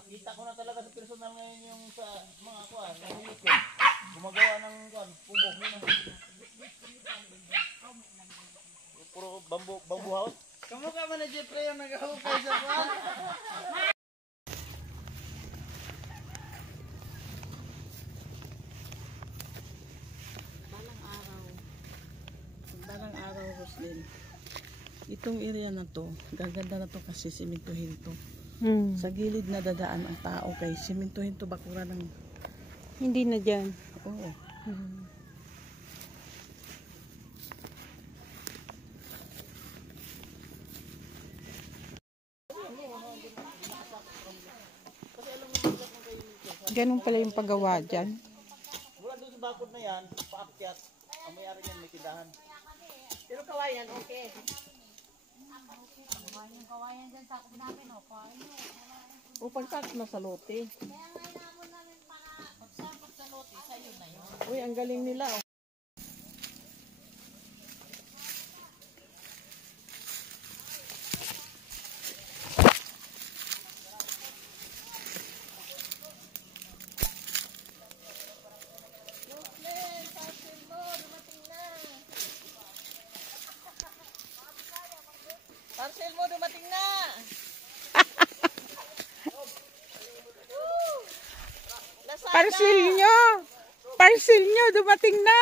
Nakita ko na talaga sa personal ngayon yung sa mga kuan, gumagawa ng kuan, pubok yun. Puro bamboo house. Kamukha man na Jeffrey yung nag-ahukay sa kuan. Balang araw, Roslyn. Itong area na to, gaganda na to kasi simintuhin to. Sa gilid na dadaan ang tao kay simintuhin to bakura ng... Hindi na dyan. Oo. Ganun pala yung paggawa dyan. Mula doon sa bakod na yan, paakyat, ang may-ari niyan may tindahan. Pero kawayan, okay. Yung kawayan dyan sa ako namin, o. O pagsak na sa lote. Kaya nga inamon namin para pagsapot sa lote, sa'yo na yun. Uy, ang galing nila. Oh. Parcel mo, dumating na! Parcel nyo, dumating na.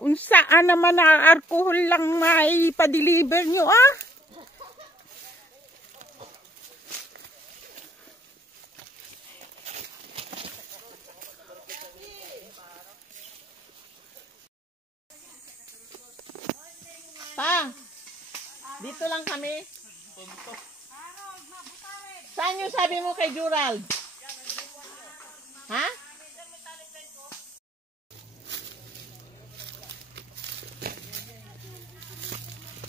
Unsaan naman na alcohol lang maipa-deliver nyo, ah? Pa, dito lang kami. Saan yung sabi mo kay Gerald? Ha?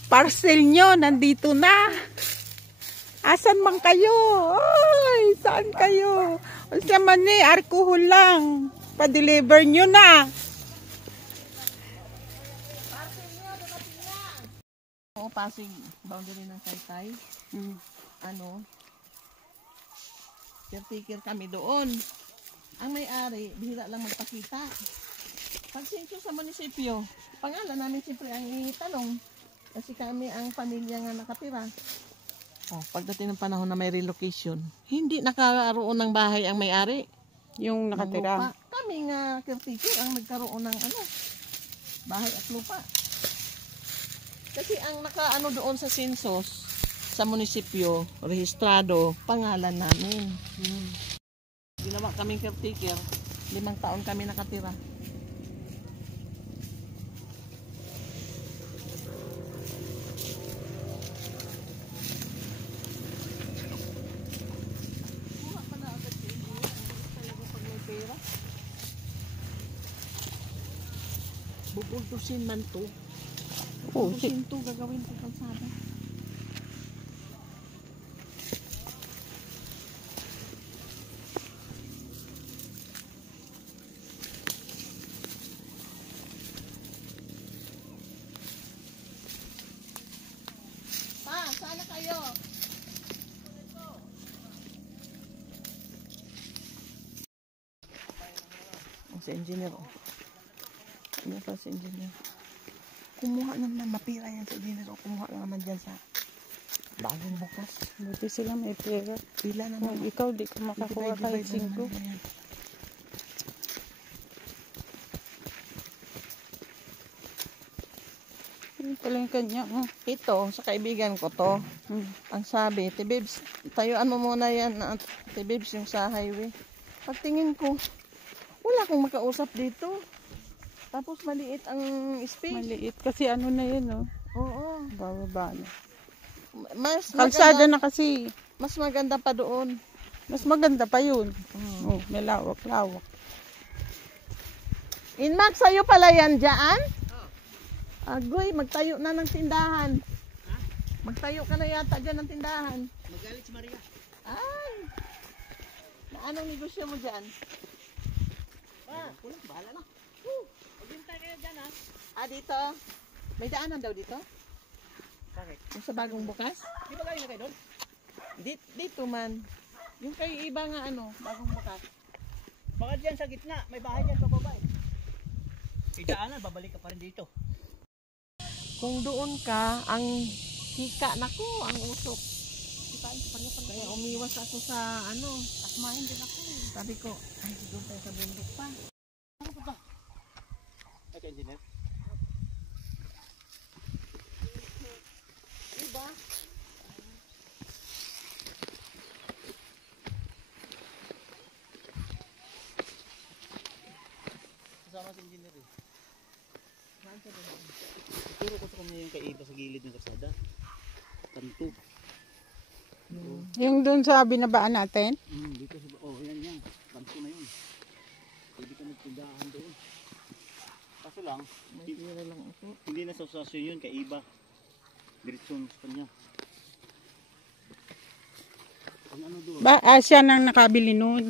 Parcel nyo, nandito na. Asan man kayo? Ay, saan kayo? Unsa man ni, alcohol lang. Pa-deliver nyo na. Oo, Pasig, boundary ng Taytay. Ano, caretaker kami doon. Ang may-ari, bihira lang magpakita. Pagsensyo sa munisipyo, pangalan namin siyempre ang itanong. Kasi kami ang pamilya nga nakatira. Oh, pagdating ng panahon na may relocation, hindi nakaroon ng bahay ang may-ari. Yung nakatira. Kami nga caretaker ang nagkaroon ng bahay at lupa. Kasi ang nakaano doon sa census, sa munisipyo, rehistrado, pangalan namin. Ginawa kaming caretaker, 5 taon kami nakatira. Bubultusin man to. Bubultusin to, gagawin ko kalsada. Pa, sana kayo. Si engineer. Ano pa si engineer? Kumuha naman, mapira yan si engineer. Kumuha naman dyan sa bagong bukas. Buti sila may pera. Pila naman. Kung ikaw, di ka makakuha kahit 5. Pala yung kanya. Ito, sa kaibigan ko to. Ang sabi, Tibibs, tayuan mo muna yan, Tibibs, yung sa highway. Pagtingin ko, wala akong makausap dito. Tapos maliit ang space. Maliit kasi ano na yun, no? Oo. Bababa na. Mas Kalsada maganda, na kasi. mas maganda pa doon. Mas maganda pa yun. Oh, may lawak-lawak. Inmax, sa'yo pala yan dyan? Agoy, magtayo na ng tindahan. Magtayo ka na yata dyan ng tindahan. Magalit si Maria. Ay! Anong negosyo mo dyan? Kulang, bahala na. Maghintay kayo dyan, ha? Ah, dito? May daanan daw dito? Bakit? Yung sa bagong bukas? Di ba galing na kayo doon? Dito man. Yung kay iba nga ano, bagong bukas. Baka dyan sa gitna, may bahay dyan sa baba eh. Idaanan, babalik ka pa rin dito. Kung doon ka, ang hika, naku, ang usok. Kaya umiwas ako sa ano. Asmahin din ako. Sabi ko, ay, doon tayo sa bundok pa. Ay, ka-engineer. Diba? Kasama si engineer eh. Turo ko sa kanya yung kaiba sa gilid ng kasada. Kanto. Yung dun sa binabaan natin. Dito sa... Oh, yan. Kanto na yun. Pwede ka magtindahan doon. Kaso lang, May tira lang ito. hindi na sa sasyon yun, kaiba. Diretson sa kanya. Ang ano doon? Siya nang nakabili nun.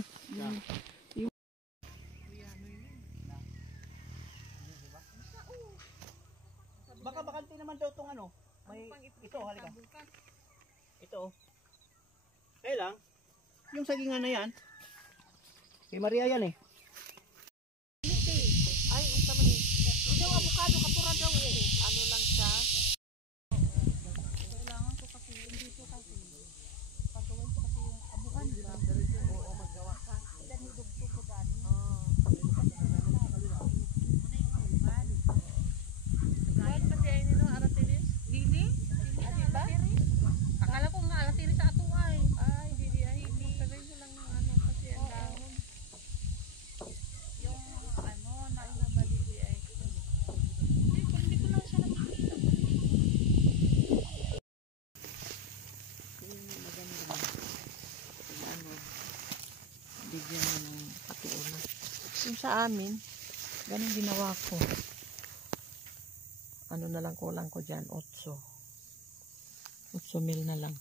Baka bakante naman daw itong ano. May ito, halika. Ito. Kaya lang, yung sagingan na yan, kay Maria yan eh. Ay, ang tama ni. Yung avocado, kapura daw eh. Ano lang siya? Kailangan ko kasi hindi ko kasi. Pagawin ko kasi yung abuhan. Oo, magawa ka. Dan hidugtog ko dani. Kahit kasi ay nino, aratilis? Dili? Diba? Akala ko nga alatiri sa ato ay. Ay, hindi ay. Tagay mo lang ng ano kasi ang dahon. Yung ano na Malili ay. hindi ko lang siya nakikita. Maganda. Ano, bigyan mo ng patiuna. Yung sa amin, ganun ginawa ko. Ano na lang kulang ko dyan, 8 mil na lang.